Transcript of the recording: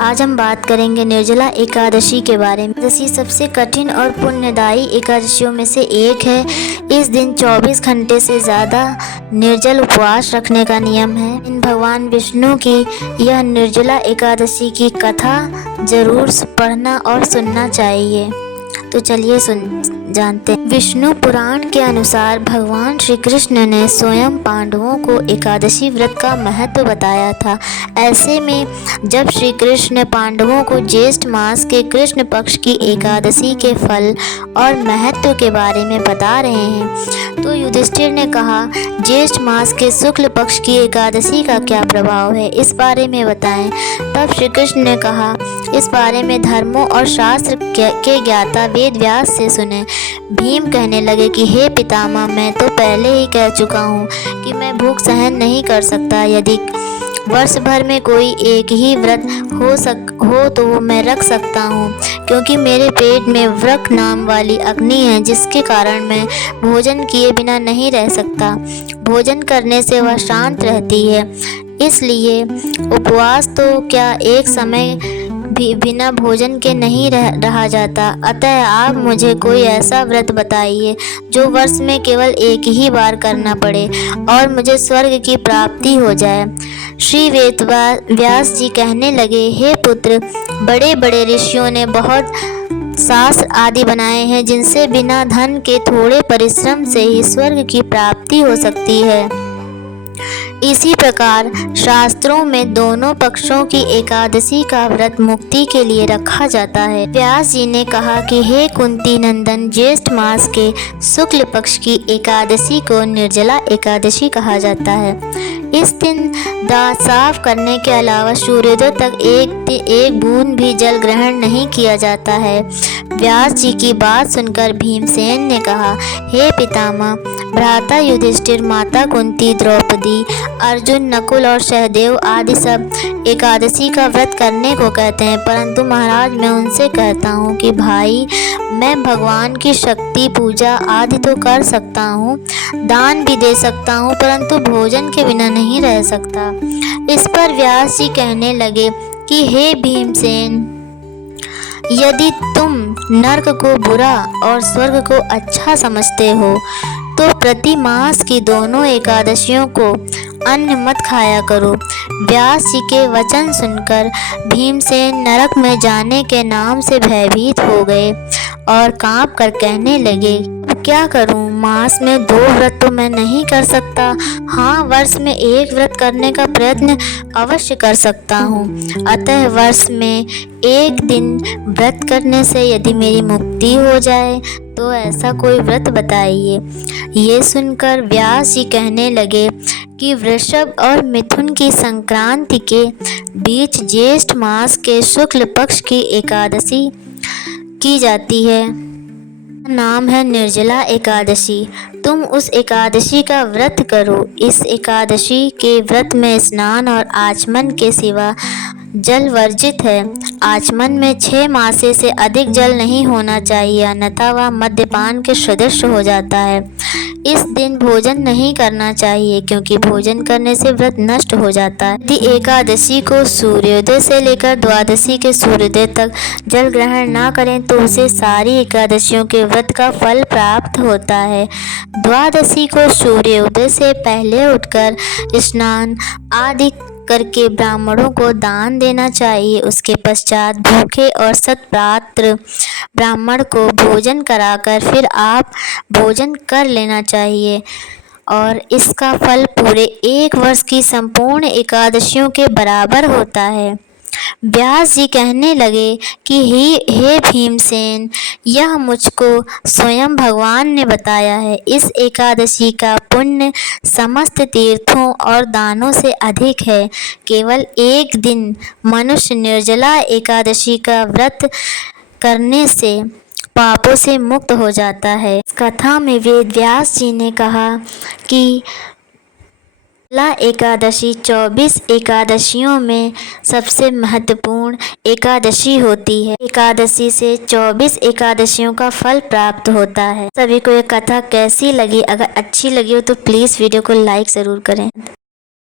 आज हम बात करेंगे निर्जला एकादशी के बारे में। एकादशी सबसे कठिन और पुण्यदायी एकादशियों में से एक है। इस दिन 24 घंटे से ज़्यादा निर्जल उपवास रखने का नियम है। इन भगवान विष्णु की यह निर्जला एकादशी की कथा जरूर पढ़ना और सुनना चाहिए। तो चलिए जानते हैं। विष्णु पुराण के अनुसार भगवान श्री कृष्ण ने स्वयं पांडवों को एकादशी व्रत का महत्व बताया था। ऐसे में जब श्री कृष्ण ने पांडवों को ज्येष्ठ मास के कृष्ण पक्ष की एकादशी के फल और महत्व के बारे में बता रहे हैं तो युधिष्ठिर ने कहा, ज्येष्ठ मास के शुक्ल पक्ष की एकादशी का क्या प्रभाव है, इस बारे में बताएं। तब श्री कृष्ण ने कहा, इस बारे में धर्मों और शास्त्र के ज्ञाता वेद व्यास से सुने। भीम कहने लगे कि हे पितामह, मैं तो पहले ही कह चुका हूँ कि मैं भूख सहन नहीं कर सकता। यदि वर्ष भर में कोई एक ही व्रत हो तो वो मैं रख सकता हूँ, क्योंकि मेरे पेट में वृक नाम वाली अग्नि है, जिसके कारण मैं भोजन किए बिना नहीं रह सकता। भोजन करने से वह शांत रहती है, इसलिए उपवास तो क्या एक समय भी बिना भोजन के नहीं रहा जाता। अतः आप मुझे कोई ऐसा व्रत बताइए जो वर्ष में केवल एक ही बार करना पड़े और मुझे स्वर्ग की प्राप्ति हो जाए। श्री वेद व्यास जी कहने लगे, हे पुत्र, बड़े बड़े ऋषियों ने बहुत शास्त्र आदि बनाए हैं जिनसे बिना धन के थोड़े परिश्रम से ही स्वर्ग की प्राप्ति हो सकती है। इसी प्रकार शास्त्रों में दोनों पक्षों की एकादशी का व्रत मुक्ति के लिए रखा जाता है। व्यास जी ने कहा कि हे कुंती नंदन, ज्येष्ठ मास के शुक्ल पक्ष की एकादशी को निर्जला एकादशी कहा जाता है। इस दिन दांत साफ करने के अलावा सूर्योदय तक एक बूंद भी जल ग्रहण नहीं किया जाता है। व्यास जी की बात सुनकर भीमसेन ने कहा, हे पितामह, भ्राता युधिष्ठिर, माता कुंती, द्रौपदी, अर्जुन, नकुल और सहदेव आदि सब एकादशी का व्रत करने को कहते हैं, परंतु महाराज मैं उनसे कहता हूँ कि भाई, मैं भगवान की शक्ति पूजा आदि तो कर सकता हूँ, दान भी दे सकता हूँ, परंतु भोजन के बिना नहीं रह सकता। इस पर व्यास जी कहने लगे कि हे भीमसेन, यदि तुम नर्क को बुरा और स्वर्ग को अच्छा समझते हो तो प्रति मास की दोनों एकादशियों को अन्न मत खाया करो। व्यास जी के वचन सुनकर भीमसेन नरक में जाने के नाम से भयभीत हो गए और कांप कर कहने लगे, क्या करूं? मास में 2 व्रत तो मैं नहीं कर सकता। हाँ, वर्ष में एक व्रत करने का प्रयत्न अवश्य कर सकता हूँ। अतः वर्ष में एक दिन व्रत करने से यदि मेरी मुक्ति हो जाए तो ऐसा कोई व्रत बताइए। ये सुनकर व्यास जी कहने लगे कि वृषभ और मिथुन की संक्रांति के बीच ज्येष्ठ मास के शुक्ल पक्ष की एकादशी की जाती है। नाम है निर्जला एकादशी। तुम उस एकादशी का व्रत करो। इस एकादशी के व्रत में स्नान और आचमन के सिवा जल वर्जित है। आचमन में 6 मासे से अधिक जल नहीं होना चाहिए, अन्यथा वह मद्यपान के सदृश हो जाता है। इस दिन भोजन नहीं करना चाहिए, क्योंकि भोजन करने से व्रत नष्ट हो जाता है। यदि एकादशी को सूर्योदय से लेकर द्वादशी के सूर्योदय तक जल ग्रहण न करें तो उसे सारी एकादशियों के व्रत का फल प्राप्त होता है। द्वादशी को सूर्योदय से पहले उठकर स्नान आदि करके ब्राह्मणों को दान देना चाहिए। उसके पश्चात भूखे और सत्पात्र ब्राह्मण को भोजन कराकर फिर आप भोजन कर लेना चाहिए और इसका फल पूरे 1 वर्ष की संपूर्ण एकादशियों के बराबर होता है। व्यास जी कहने लगे कि हे भीमसेन, यह मुझको स्वयं भगवान ने बताया है। इस एकादशी का पुण्य समस्त तीर्थों और दानों से अधिक है। केवल एक दिन मनुष्य निर्जला एकादशी का व्रत करने से पापों से मुक्त हो जाता है। इस कथा में वेद व्यास जी ने कहा कि निर्जला एकादशी 24 एकादशियों में सबसे महत्वपूर्ण एकादशी होती है। एकादशी से 24 एकादशियों का फल प्राप्त होता है। सभी को ये कथा कैसी लगी? अगर अच्छी लगी हो तो प्लीज़ वीडियो को लाइक ज़रूर करें।